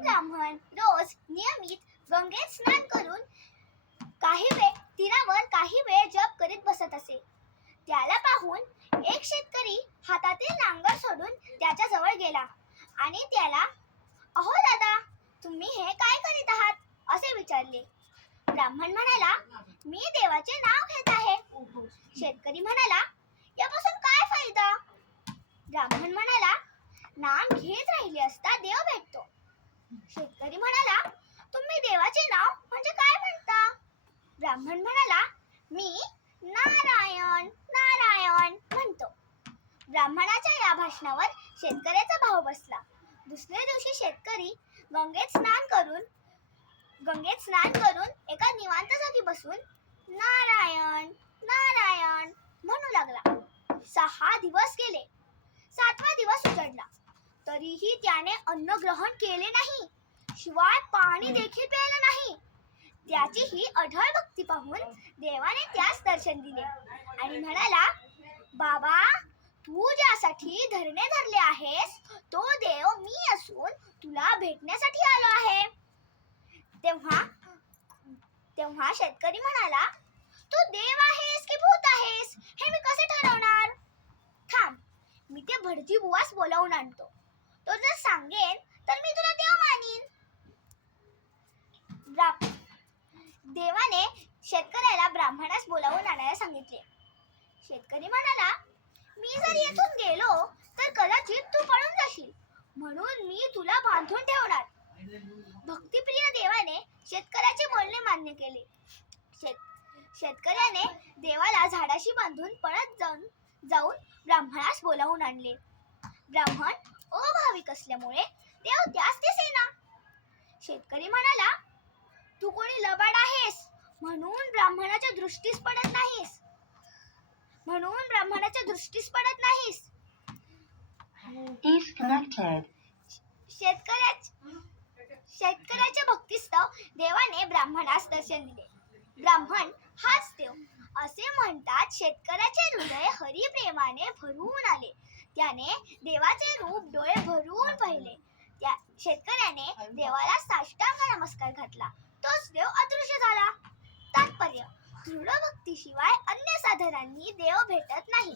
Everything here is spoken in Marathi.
ब्राह्मण रोज नियमित गंगेत स्नान करून तीरावर काही वेळ जप करीत बसत असे. त्याला पाहून एक शेतकरी हातातील नांगर सोडून त्याच्या जवळ गेला आणि त्याला, "अहो दादा, तुम्ही हे काय करीत आहात?" असे विचारले. ब्राह्मण म्हणाला, "मी देवाचे नाव घेत आहे." शेतकरी म्हणाला, "यापासून काय फायदा?" ब्राह्मण म्हणाला, "नाम घेत राहिले असता देव भेटतो." शेतकरी म्हणाला, "तुम्ही देवाचे नाव म्हणजे काय म्हणता?" ब्राह्मण म्हणाला, "मी नारायण नारायण म्हणतो." ब्राह्मणाच्या या भाषणावर शेतकऱ्याचा भाव बसला. दुसऱ्या दिवशी शेतकरी गंगेत स्नान करून एका निवांत जागी बसून नारायण नारायण म्हणू लागला. 6 दिवस गेले. 7वा दिवस उजडला. तरीही त्याने अन्न ग्रहण केले नाही, शिवाय पाणी देखील प्यायले नाही. त्याची ही अढळ भक्ती पाहून देवाने त्यास दर्शन दिले आणि म्हणाला, "बाबा, तू ज्यासाठी धरणे धरले आहेस तो देव मी असून तुला भेटण्यासाठी आलो आहे." तेव्हा शेतकरी म्हणाला, "तू देव आहेस की भूत आहेस हे मी कसे ठरवणार? थांब, मी ते भटजी बुवास बोलावून आणतो. तो जर सांगेन तर मी तुला देव मानीन." देवाने शेतकऱ्याला ब्राह्मणास बोलावून आणायला सांगितले. शेतकरी म्हणाला, "मी जर येथून गेलो तर कदाचित तू पळून जाशील, म्हणून मी तुला बांधून ठेवणार." भक्तिप्रिय देवाने शेतकऱ्याचे बोलणे मान्य केले. शेतकऱ्याने देवाला झाडाशी बांधून पळत जाऊन ब्राह्मणास बोलावून आणले. ब्राह्मण अभाविक असल्यामुळे देव त्यास दिसेना. शेतकरी म्हणाला, "तू कोणी लबाड आहेस म्हणून ब्राह्मणाच्या दृष्टीस पडत नाहीस." शेतकऱ्याच्या भक्तिस्तव देवाने ब्राह्मणास दर्शन दिले. ब्राह्मण हाच देव असे म्हणतात. शेतकऱ्याचे हृदय हरिप्रेमाने भरून आले. त्याने देवाचे रूप डोळे भरून पाहिले. शेतकऱ्याने देवाला साष्टांग नमस्कार घातला. तोच देव अदृश्य झाला. तात्पर्य: दृढ भक्तीशिवाय अन्य साधनांनी देव भेटत नाही.